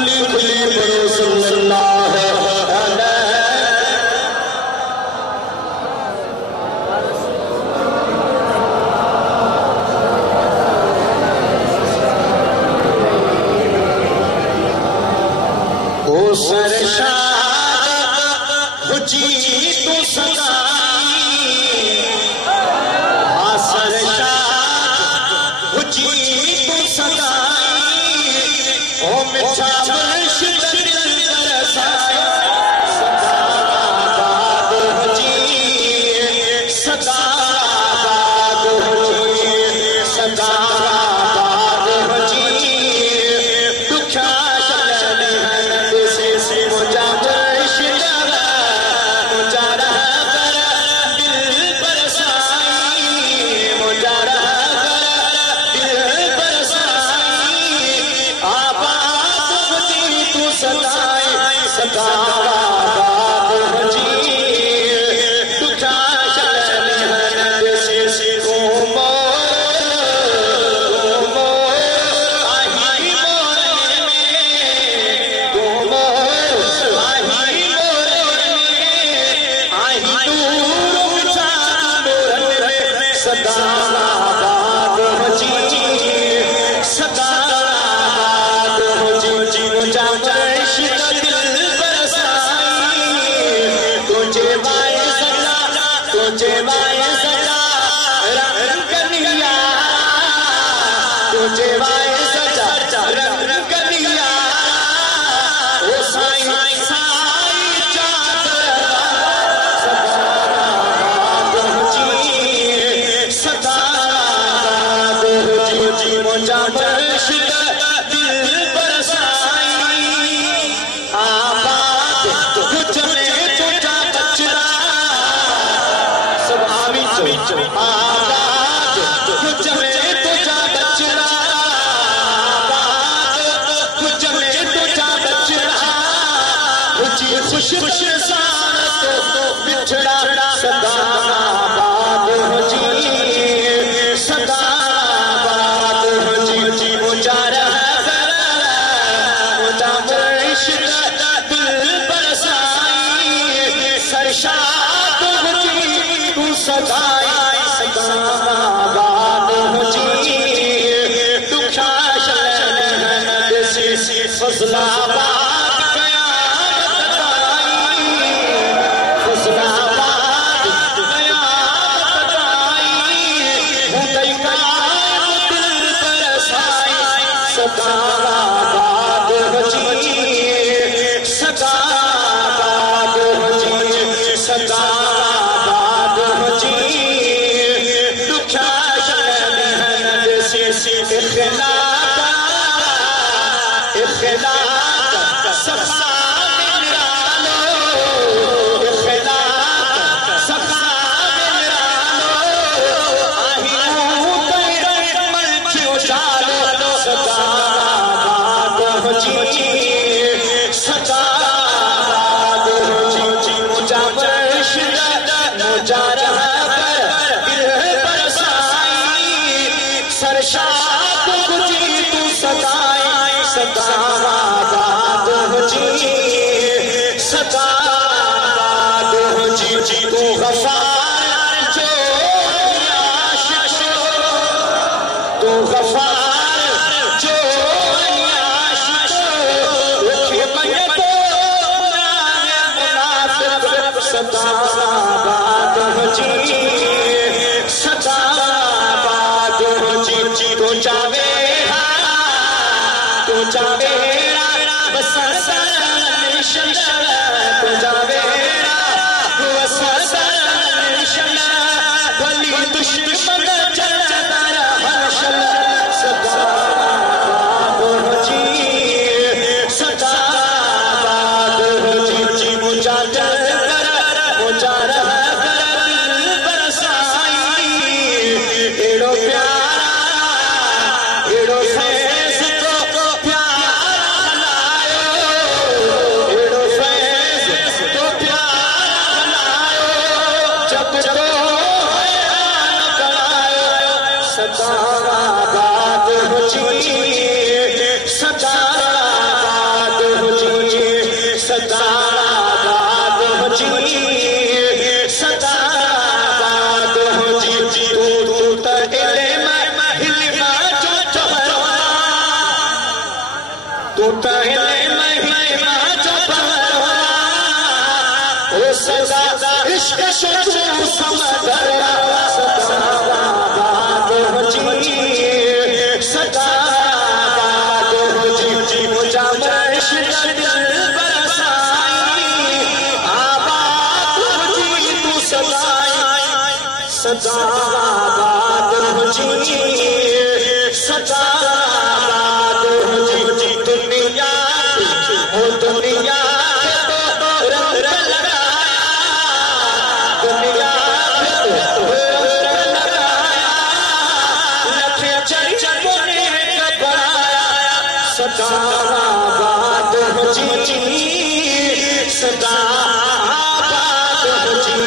खुली खुली पढ़ो सल्लल्लाहु अलैहि। ओ सरशाद हुजी तू सदाई, आ सरशाद हुजी तू सदाई, ओ मिठा वर्ष दिल तरसाए, सदाबाद हुजी सदाबाद हुजी सदाबाद हुजी दुखा खुश खुश बिछड़ा सदाबाद जी सदाबाद जी मुजारा दिल बरसाई सरशाद जी तू सदाई सदाबाद जी दुखा फजलाबाद तू तहले महिमा जपरा ओ सदा इश्क शतू समदरा सदा बात हो जी सदा बात हो जी मुझा इश्क दिल बरसाई आबाद हो जी तू सदा सदा बात हो जी सदा बात हो जी दुनिया हो दुनिया रंग लगाया दुनिया रंग लगाया लखे चढ़ बोले बनाया सदा बात हो जी सदा बात हो जी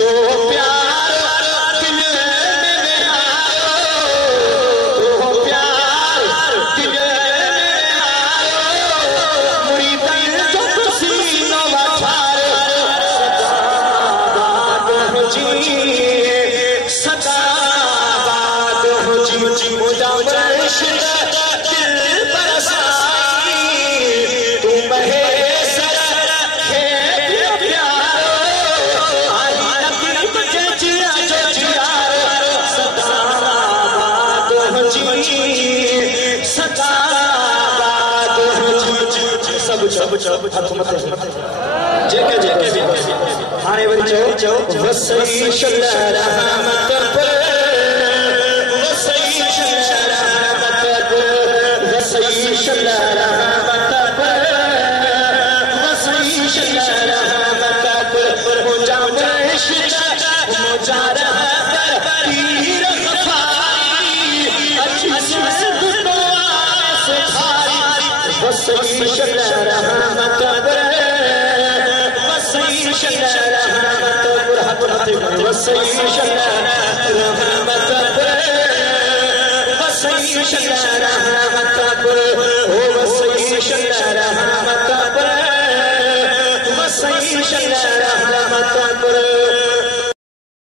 तो प्यार दिल में आयो तो प्यार दिल में आयो मुरीदन जो सीनो वाछारे सदा बात हो जी सदा बात हो जी मुझा इश्क दिल बरसाई तू महेसर है प्यारो आई नबी के जिया जो जियारो सदा बात हो जी सदा बात हो जी सब हाथ मत जेके हाणे वरी चओ वसई शल्ला रहमत पर वसई शल्ला रहमत पर वसई शल्ला रहमत पर वसई शल्ला रहमत पर मुझा इश्क मुझा रहमत पीर खफाई अच्छी से दुआ सुधारी वसई शल्ला रहमत पर वसई शल्ला रहमत पर वसई शल्ला रहमत पर वसई शल्ला रहमत पर ओ वसई शल्ला